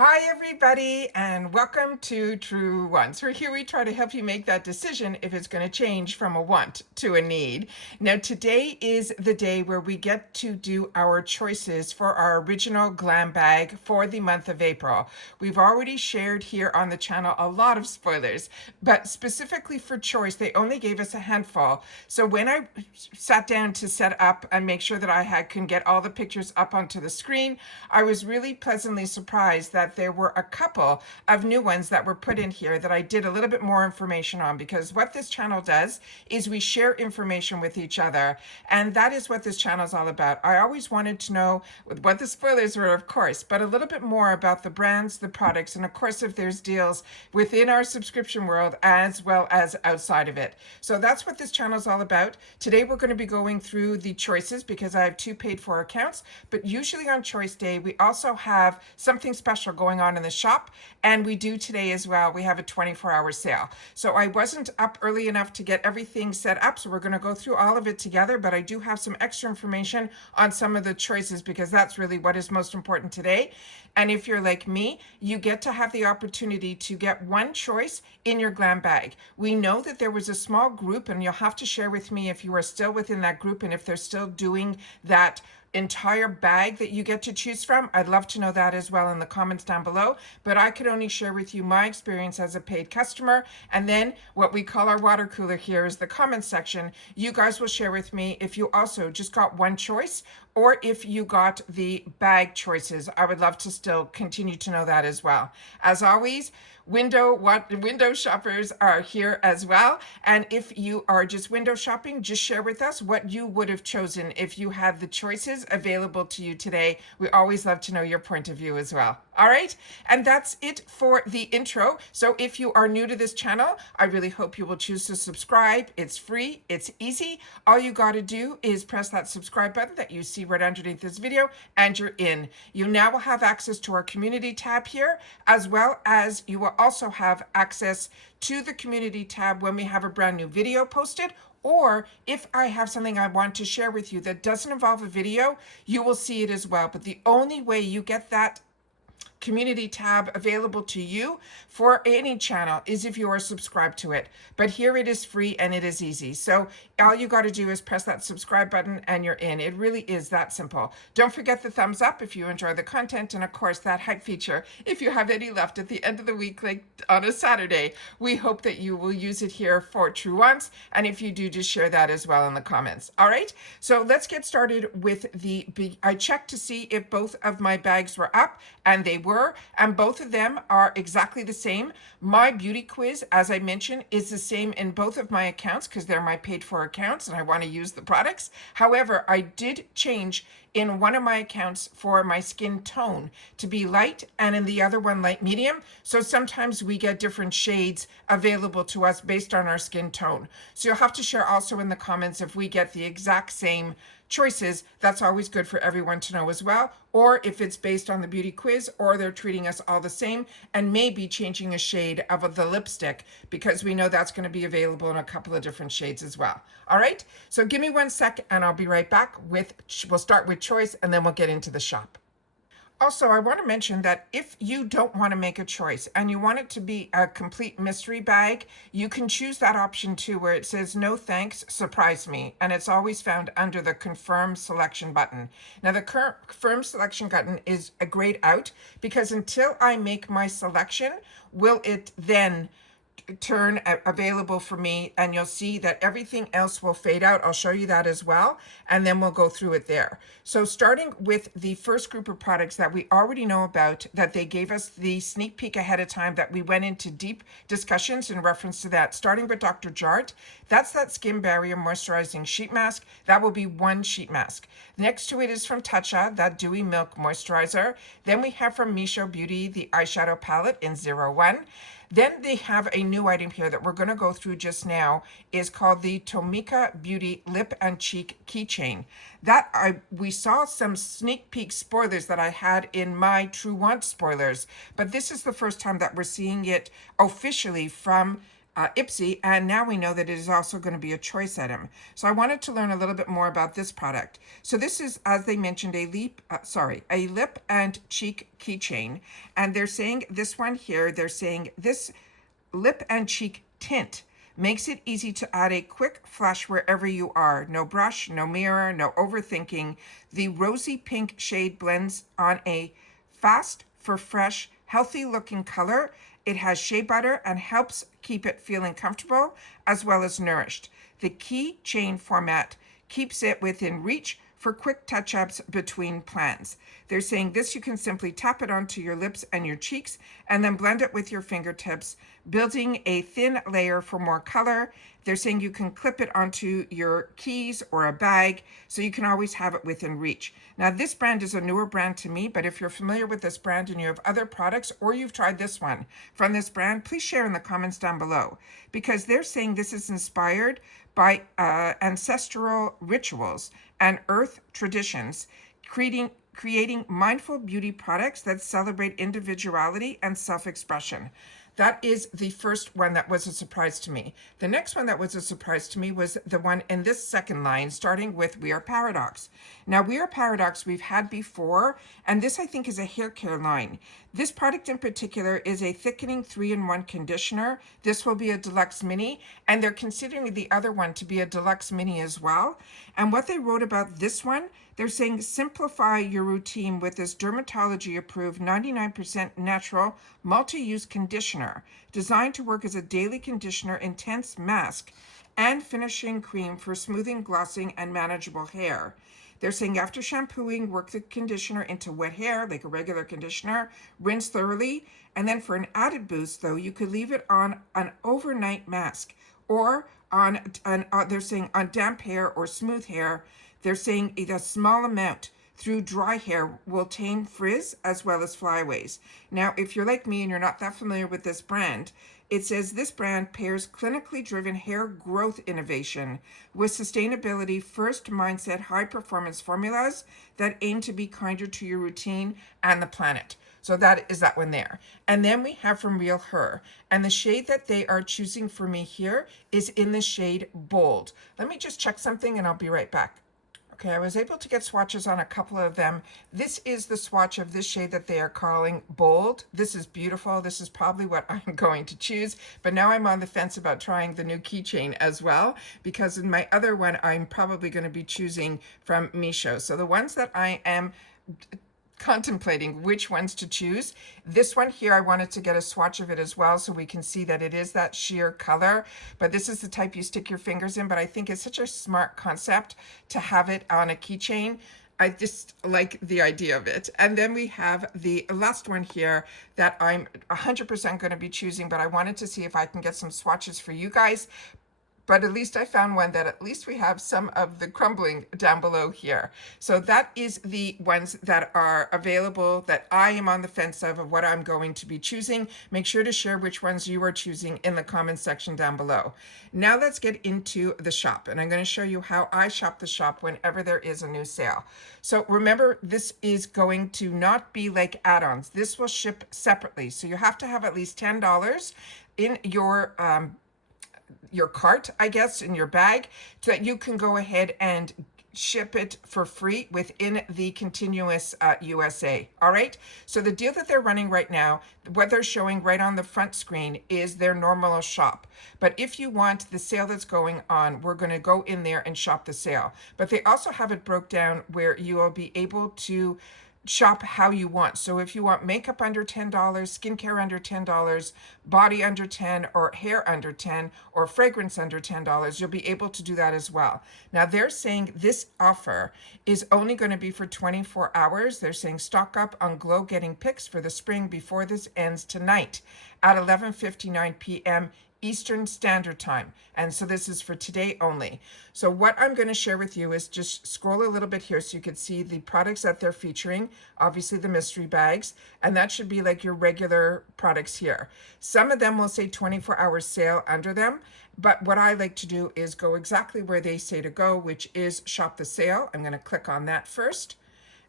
Hi, everybody, and welcome to True Wants. Here we try to help you make that decision if it's going to change from a want to a need. Now, today is the day where we get to do our choices for our original glam bag for the month of April. We've already shared here on the channel a lot of spoilers, but specifically for choice, they only gave us a handful. So when I sat down to set up and make sure that I can get all the pictures up onto the screen, I was really pleasantly surprised that there were a couple of new ones that were put in here that I did a little bit more information on, because what this channel does is we share information with each other, and that is what this channel is all about. I always wanted to know what the spoilers were, of course, but a little bit more about the brands, the products, and of course if there's deals within our subscription world as well as outside of it. So that's what this channel is all about. Today we're going to be going through the choices because I have two paid for accounts, but usually on choice day we also have something special going on in the shop, and we do today as well. We have a 24-hour sale. So I wasn't up early enough to get everything set up, so we're going to go through all of it together, but I do have some extra information on some of the choices because that's really what is most important today. And if you're like me, you get to have the opportunity to get one choice in your glam bag. We know that there was a small group, and you'll have to share with me if you are still within that group and if they're still doing that entire bag that you get to choose from. I'd love to know that as well in the comments down below, but I could only share with you my experience as a paid customer, and then what we call our water cooler here is the comments section. You guys will share with me if you also just got one choice or if you got the bag choices. I would love to still continue to know that as well. As always, window shoppers are here as well, and if you are just window shopping, just share with us what you would have chosen if you had the choices available to you today. We always love to know your point of view as well. All right, and that's it for the intro. So if you are new to this channel, I really hope you will choose to subscribe. It's free, it's easy. All you got to do is press that subscribe button that you see right underneath this video, and you're in. You now will have access to our community tab here, as well as you will also have access to the community tab when we have a brand new video posted, or if I have something I want to share with you that doesn't involve a video, you will see it as well. But the only way you get that community tab available to you for any channel is if you are subscribed to it. But here it is free and it is easy. So all you got to do is press that subscribe button and you're in. It really is that simple. Don't forget the thumbs up if you enjoy the content, and of course that hype feature if you have any left at the end of the week, like on a Saturday. We hope that you will use it here for True Wants, and if you do, just share that as well in the comments. All right, so let's get started with I checked to see if both of my bags were up, and they were, and both of them are exactly the same. My beauty quiz, as I mentioned, is the same in both of my accounts because they're my paid for accounts and I want to use the products. However, I did change in one of my accounts for my skin tone to be light, and in the other one light medium. So sometimes we get different shades available to us based on our skin tone. So you'll have to share also in the comments if we get the exact same choices. That's always good for everyone to know as well, or if it's based on the beauty quiz or they're treating us all the same and maybe changing a shade of the lipstick, because we know that's going to be available in a couple of different shades as well. All right, so give me 1 sec and I'll be right back we'll start with choice and then we'll get into the shop. Also, I want to mention that if you don't want to make a choice and you want it to be a complete mystery bag, you can choose that option too, where it says no thanks, surprise me, and it's always found under the confirm selection button. Now the confirm selection button is a grayed out because until I make my selection, will it then turn available for me, and you'll see that everything else will fade out. I'll show you that as well, and then we'll go through it there. So starting with the first group of products that we already know about, that they gave us the sneak peek ahead of time, that we went into deep discussions in reference to that, starting with Dr. Jart. That's that skin barrier moisturizing sheet mask. That will be one sheet mask. Next to it is from Tatcha, that dewy milk moisturizer. Then we have from Misho Beauty the eyeshadow palette in 01. Then they have a new item here that we're going to go through just now, is called the Tomika Beauty Lip and Cheek Keychain. We saw some sneak peek spoilers that I had in my True Want spoilers, but this is the first time that we're seeing it officially from IPSY, and now we know that it is also going to be a choice item. So I wanted to learn a little bit more about this product. So this is, as they mentioned, a lip and cheek keychain, and they're saying this one here, they're saying this lip and cheek tint makes it easy to add a quick flush wherever you are. No brush, no mirror, no overthinking. The rosy pink shade blends on a fast for fresh, healthy looking color. It has shea butter and helps keep it feeling comfortable as well as nourished. The keychain format keeps it within reach for quick touch-ups between plans. They're saying this, you can simply tap it onto your lips and your cheeks and then blend it with your fingertips, building a thin layer for more color. They're saying you can clip it onto your keys or a bag, so you can always have it within reach. Now, this brand is a newer brand to me, but if you're familiar with this brand and you have other products or you've tried this one from this brand, please share in the comments down below, because they're saying this is inspired by ancestral rituals and earth traditions, creating mindful beauty products that celebrate individuality and self-expression. That is the first one that was a surprise to me. The next one that was a surprise to me was the one in this second line, starting with We Are Paradox. Now, We Are Paradox we've had before, and this I think is a hair care line. This product in particular is a thickening 3-in-1 conditioner. This will be a deluxe mini, and they're considering the other one to be a deluxe mini as well. And what they wrote about this one, they're saying simplify your routine with this dermatology approved 99% natural multi-use conditioner designed to work as a daily conditioner, intense mask, and finishing cream for smoothing, glossing, and manageable hair. They're saying after shampooing, work the conditioner into wet hair like a regular conditioner, rinse thoroughly, and then for an added boost though, you could leave it on an overnight mask or on they're saying on damp hair or smooth hair. They're saying a small amount through dry hair will tame frizz as well as flyaways. Now, if you're like me and you're not that familiar with this brand, it says this brand pairs clinically driven hair growth innovation with sustainability first mindset high performance formulas that aim to be kinder to your routine and the planet. So that is that one there. And then we have from Real Her. And the shade that they are choosing for me here is in the shade Bold. Let me just check something and I'll be right back. Okay, I was able to get swatches on a couple of them. This is the swatch of this shade that they are calling Bold. This is beautiful. This is probably what I'm going to choose. But now I'm on the fence about trying the new keychain as well, because in my other one, I'm probably going to be choosing from Misho. So the ones that I am contemplating which ones to choose. This one here, I wanted to get a swatch of it as well so we can see that it is that sheer color, but this is the type you stick your fingers in, but I think it's such a smart concept to have it on a keychain. I just like the idea of it. And then we have the last one here that I'm 100% going to be choosing, but I wanted to see if I can get some swatches for you guys. But at least I found one that at least we have some of the crumbling down below here. So that is the ones that are available that I am on the fence of what I'm going to be choosing. Make sure to share which ones you are choosing in the comments section down below. Now let's get into the shop, and I'm going to show you how I shop the shop whenever there is a new sale. So remember, this is going to not be like add-ons. This will ship separately. So you have to have at least $10 in your cart, I guess, in your bag, so that you can go ahead and ship it for free within the continuous USA. All right. So the deal that they're running right now, what they're showing right on the front screen is their normal shop. But if you want the sale that's going on, we're going to go in there and shop the sale. But they also have it broke down where you will be able to shop how you want. So if you want makeup under $10, skincare under $10, body under 10, or hair under 10, or fragrance under $10, you'll be able to do that as well. Now they're saying this offer is only going to be for 24 hours. They're saying stock up on glow getting picks for the spring before this ends tonight at 11:59 p.m. Eastern Standard Time. And so this is for today only. So what I'm going to share with you is just scroll a little bit here so you can see the products that they're featuring, obviously the mystery bags, and that should be like your regular products here. Some of them will say 24-hour sale under them, but what I like to do is go exactly where they say to go, which is shop the sale. I'm going to click on that first.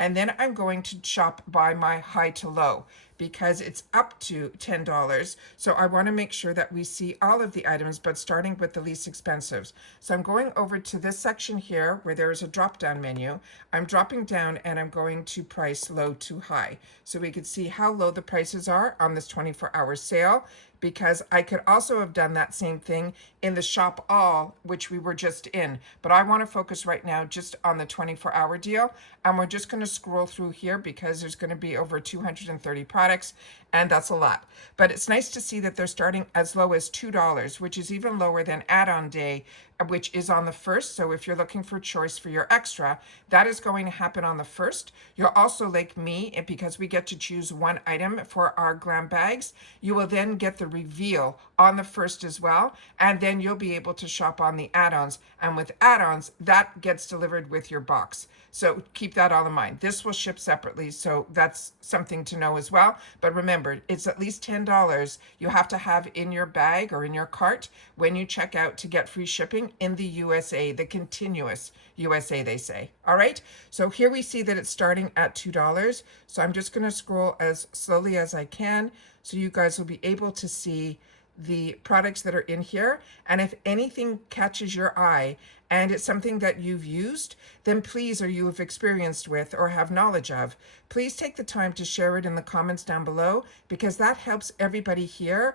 And then I'm going to shop by my high to low because it's up to $10. So I want to make sure that we see all of the items, but starting with the least expensive. So I'm going over to this section here where there is a drop down menu. I'm dropping down and I'm going to price low to high. So we could see how low the prices are on this 24-hour sale, because I could also have done that same thing in the shop all, which we were just in. But I want to focus right now just on the 24-hour deal. And we're just going to scroll through here because there's going to be over 230 products, and that's a lot. But it's nice to see that they're starting as low as $2, which is even lower than add-on day, which is on the 1st. So if you're looking for choice for your extra, that is going to happen on the 1st. You'll also, like me, and because we get to choose one item for our glam bags, you will then get the reveal on the 1st as well, and then you'll be able to shop on the add-ons. And with add-ons, that gets delivered with your box. So keep that all in mind. This will ship separately, so that's something to know as well. But remember, it's at least $10 you have to have in your bag or in your cart when you check out to get free shipping in the USA, the continuous USA, they say. All right, so here we see that it's starting at $2. So I'm just going to scroll as slowly as I can so you guys will be able to see the products that are in here. And if anything catches your eye and it's something that you've used, then please, or you have experienced with or have knowledge of, please take the time to share it in the comments down below, because that helps everybody here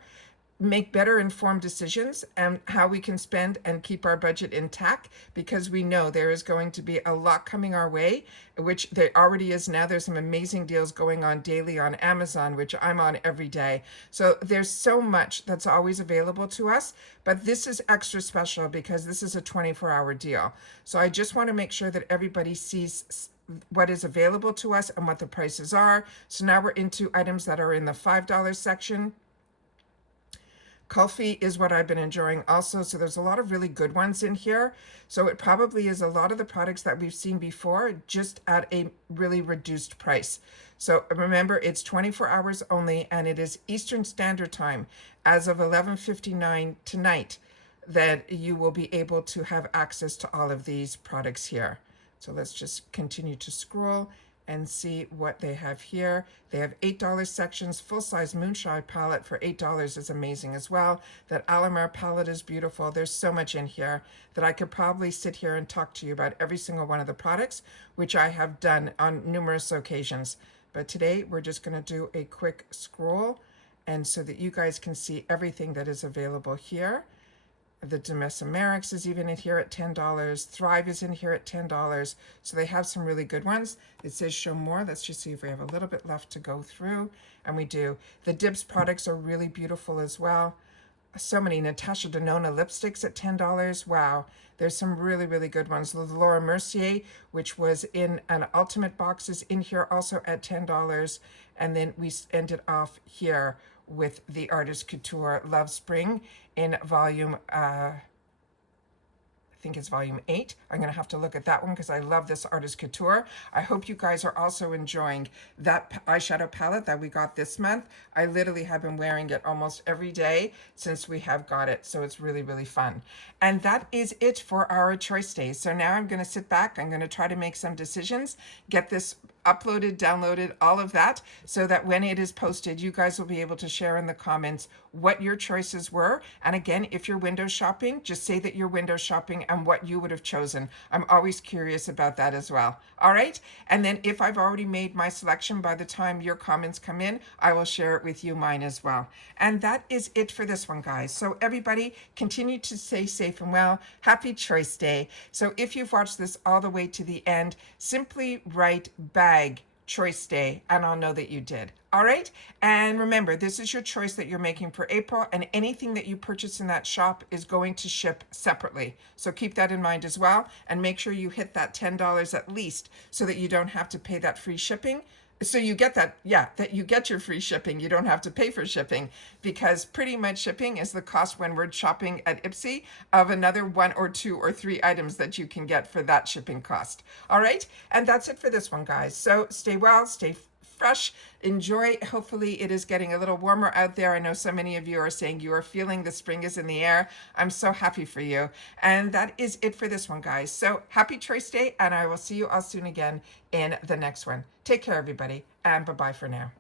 make better informed decisions and how we can spend and keep our budget intact, because we know there is going to be a lot coming our way, which there already is now. There's some amazing deals going on daily on Amazon, which I'm on every day. So there's so much that's always available to us, but this is extra special because this is a 24-hour deal. So I just want to make sure that everybody sees what is available to us and what the prices are. So now we're into items that are in the $5 section. Kulfi is what I've been enjoying also. So there's a lot of really good ones in here. So it probably is a lot of the products that we've seen before, just at a really reduced price. So remember, it's 24 hours only, and it is Eastern Standard Time as of 11:59 tonight that you will be able to have access to all of these products here. So let's just continue to scroll and see what they have here. They have $8 sections. Full-size Moonshine palette for $8 is amazing as well. That Allure palette is beautiful. There's so much in here that I could probably sit here and talk to you about every single one of the products, which I have done on numerous occasions. But today we're just going to do a quick scroll, and so that you guys can see everything that is available here. The Demesomerics is even in here at $10. Thrive is in here at $10. So they have some really good ones. It says show more. Let's just see if we have a little bit left to go through. And we do. The Dibs products are really beautiful as well. So many. Natasha Denona lipsticks at $10. Wow. There's some really, really good ones. The Laura Mercier, which was in an ultimate box, is in here also at $10. And then we ended off here with the Artist Couture Love Spring in volume, I think it's volume 8. I'm going to have to look at that one because I love this Artist Couture. I hope you guys are also enjoying that eyeshadow palette that we got this month. I literally have been wearing it almost every day since we have got it, so it's really, really fun. And that is it for our choice days. So now I'm going to sit back. I'm going to try to make some decisions, get this uploaded, downloaded, all of that, so that when it is posted, you guys will be able to share in the comments what your choices were. And again, if you're window shopping, just say that you're window shopping and what you would have chosen. I'm always curious about that as well. All right. And then if I've already made my selection by the time your comments come in, I will share it with you, mine as well. And that is it for this one, guys. So everybody continue to stay safe and well. Happy Choice Day. So if you've watched this all the way to the end, simply write bag choice day and I'll know that you did. All right. And remember, this is your choice that you're making for April, and anything that you purchase in that shop is going to ship separately. So keep that in mind as well, and make sure you hit that $10 at least so that you don't have to pay that free shipping. So you get that, yeah, that you get your free shipping. You don't have to pay for shipping, because pretty much shipping is the cost when we're shopping at IPSY of another 1 or 2 or 3 items that you can get for that shipping cost. All right. And that's it for this one, guys. So stay well, stay fresh. Enjoy. Hopefully it is getting a little warmer out there. I know so many of you are saying you are feeling the spring is in the air. I'm so happy for you. And that is it for this one, guys. So happy Choice Day, and I will see you all soon again in the next one. Take care, everybody, and bye-bye for now.